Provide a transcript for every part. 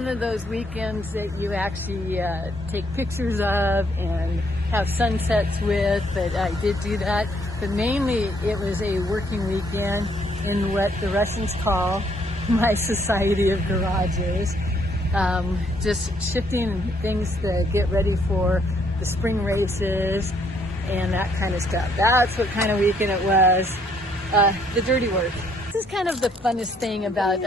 one of those weekends that you actually take pictures of and have sunsets with, but I did do that. But mainly it was a working weekend in what the Russians call my society of garages. Just shifting things to get ready for the spring races and that kind of stuff. That's what kind of weekend it was. The dirty work. This is kind of the funnest thing about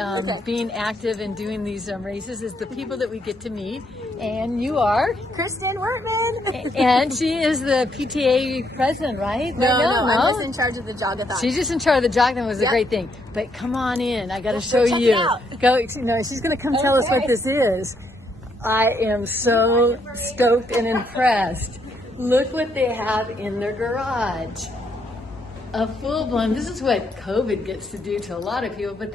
being active and doing these races is the people that we get to meet. And you are? Kristen Wortman. And she is the PTA president, right? No, I'm just in charge of the jogathon. She's just in charge of the jogathon, was a great thing. But come on in, I got to show you. Go. No, she's going to come tell us what this is. I am so stoked and impressed. Look what they have in their garage. A full-blown, this is what COVID gets to do to a lot of people, but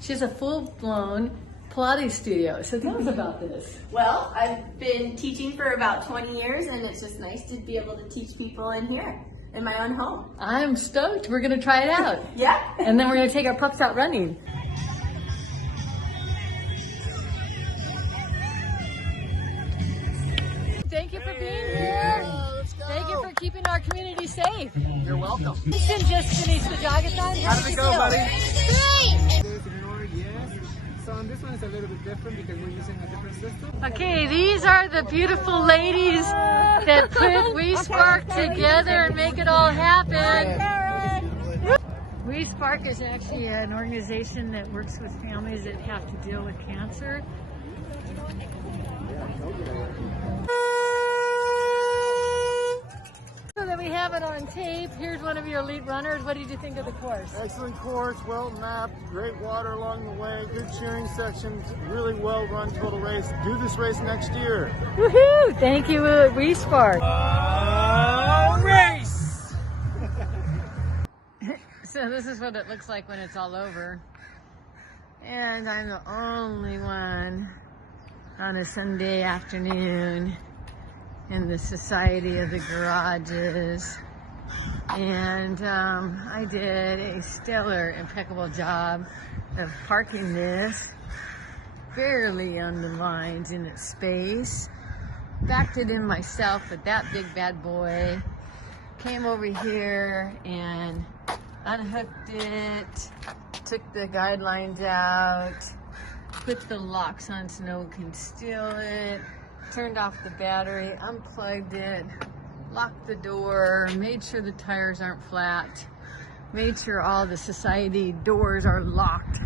she has a full-blown Pilates studio. So tell us about this. Well, I've been teaching for about 20 years, and it's just nice to be able to teach people in here, in my own home. I'm stoked. We're going to try it out. Yeah. And then we're going to take our pups out running. Thank you for being here. Thank you for keeping our community safe. You're welcome. Kristen just finished the jogathon. How did it go, buddy? Yes. So on this one it's a little bit different because we're using a different system. Okay, these are the beautiful ladies that put We Spark together and make it all happen. We Spark is actually an organization that works with families that have to deal with cancer. So that we have it on tape. Here's one of your elite runners. What did you think of the course? Excellent course, well mapped, great water along the way, good cheering sections, really well run total race. Do this race next year. Woohoo! Thank you, We Spark. Race! So this is what it looks like when it's all over. And I'm the only one on a Sunday afternoon in the Society of the Garages. And I did a stellar, impeccable job of parking this barely on the lines in its space. Backed it in myself, but that big bad boy came over here and unhooked it, took the guidelines out, put the locks on so no one can steal it, turned off the battery, unplugged it, locked the door, made sure the tires aren't flat, made sure all the society doors are locked.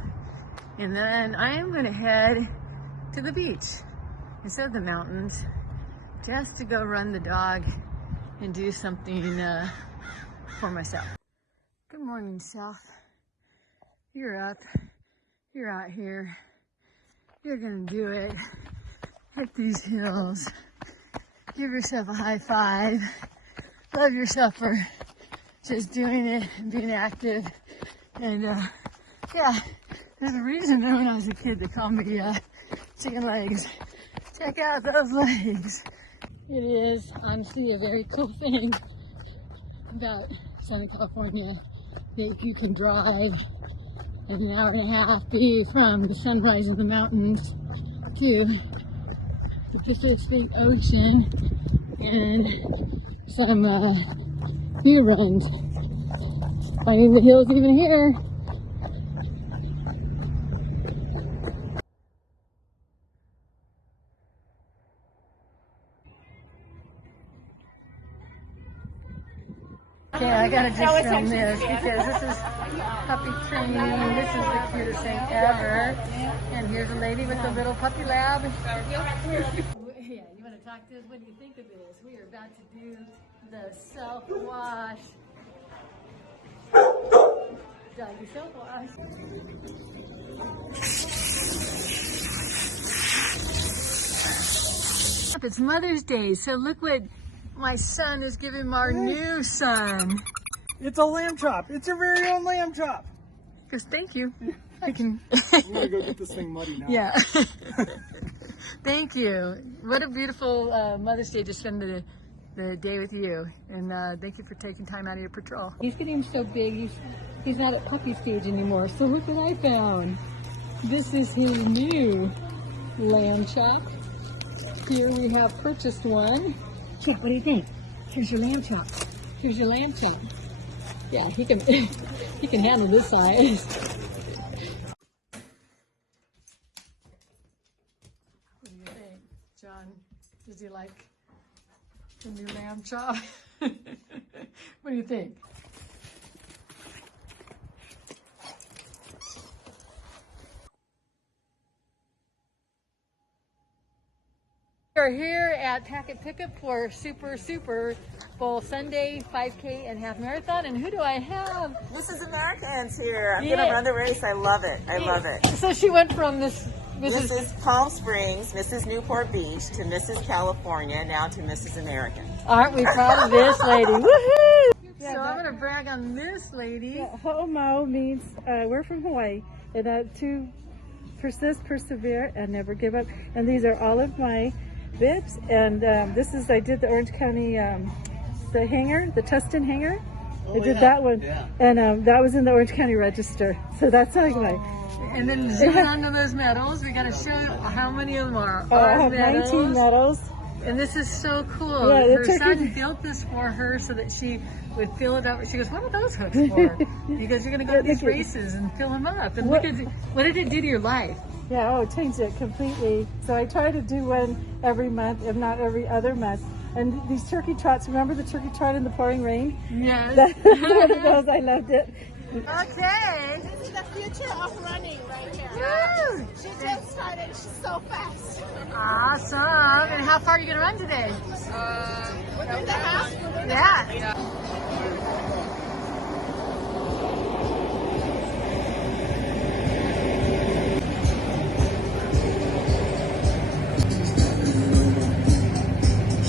And then I am going to head to the beach instead of the mountains just to go run the dog and do something for myself. Good morning, South. You're up. You're out here. You're going to do it. Hit these hills. Give yourself a high five. Love yourself for just doing it and being active. And yeah, there's a reason when I was a kid they called me chicken legs. Check out those legs. It is honestly a very cool thing about Southern California that you can drive an hour and a half be from the sunrise of the mountains to the Pacific Ocean and some view runs. Finding the hills even here. Okay, I gotta just film this because this is puppy training. This is the cutest thing ever. And here's a lady with a little puppy lab. Yeah, you want to talk to us? What do you think of this? We are about to do the self-wash. Doggy self-wash. It's Mother's Day, so look what my son is giving our new son. It's a lamb chop. It's your very own lamb chop. Because thank you. I can. I'm gonna go get this thing muddy now. Yeah. Thank you. What a beautiful Mother's Day to spend the day with you. And thank you for taking time out of your patrol. He's getting so big, he's not at puppy stage anymore. So look what I found. This is his new lamb chop. Here we have purchased one. Jack, what do you think? Here's your lamb chop. Here's your lamb chop. Yeah, he can he can handle this size. What do you think, John? Does he like the new lamb chop? What do you think? We are here at Packet Pickup for Super Bowl Sunday 5K and half marathon. And who do I have? Mrs. American's here. I'm gonna run the race. I love it. I love it. So she went from this Mrs. Palm Springs, Mrs. Newport Beach to Mrs. California, now to Mrs. American. Aren't we proud of this lady? Woohoo! Yeah, so I'm gonna brag on this lady. Yeah, Ho'omo means we're from Hawaii, and to persist, persevere, and never give up. And these are all of my bibs, and this is, I did the Orange County, the hanger, the Tustin hanger. I did that one, and that was in the Orange County Register. So that's like my. And then zooming onto those medals, we got to show how many of them are. I have 19 medals. And this is so cool. Yeah, her son built this for her so that she would fill it up. She goes, what are those hooks for? Because you're going to go to these races and fill them up. And what did it do to your life? Yeah, it changed it completely. So I try to do one every month, if not every other month. And these turkey trots, remember the turkey trot in the pouring rain? Yes. That's one of those. I loved it. Okay. This is the future of running right here. Woo! She just started. She's so fast. Awesome. And how far are you going to run today? Within the house. Yeah.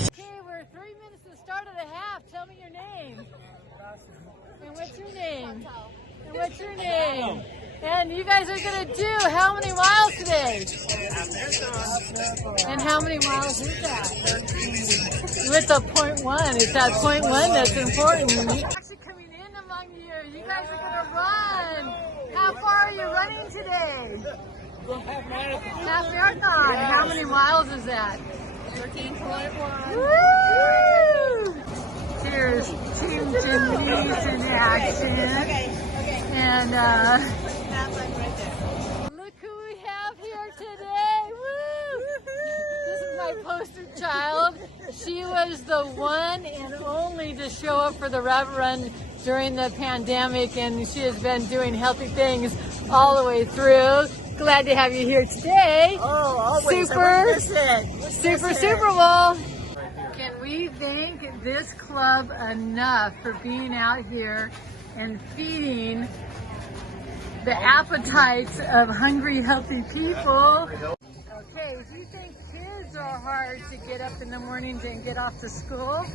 Okay, we're 3 minutes to the start of the half. Tell me your name. And what's your name? And what's your name? And you guys are going to do how many miles today? And how many miles is that? With a 0.1. It's that 0.1 that's important. Actually coming in among you. You guys are going to run. How far are you running today? Half marathon. How many miles is that? 13.1. Woo! Here's Team Denise in action. And look who we have here today. Woo! This is my poster child. She was the one and only to show up for the rabbit run during the pandemic, and she has been doing healthy things all the way through. Glad to have you here today. Oh, always. Super Bowl. Can we thank this club enough for being out here and feeding the appetites of hungry, healthy people? Okay, if you think kids are hard to get up in the mornings and get off to school,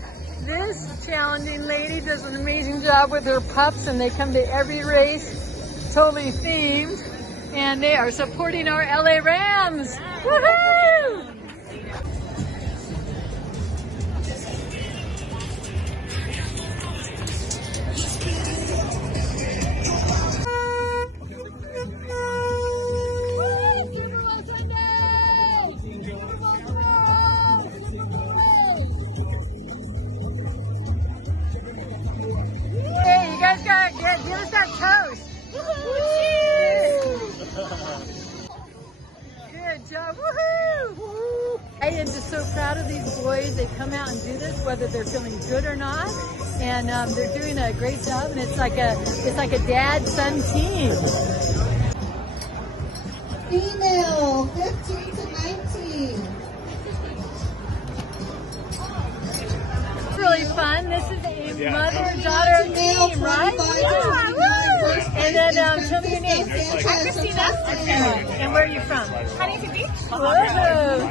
this challenging lady does an amazing job with her pups, and they come to every race totally themed, and they are supporting our LA Rams. Woohoo! Give us that toast. Good job. Woohoo! I am just so proud of these boys. They come out and do this, whether they're feeling good or not, and they're doing a great job. And it's like a dad-son team. Female, 15 to 19. Really fun. This is a mother-daughter team, right? Yeah, woo! And then tell me your name. Christina. And where are you from? Huntington Beach. Whoa!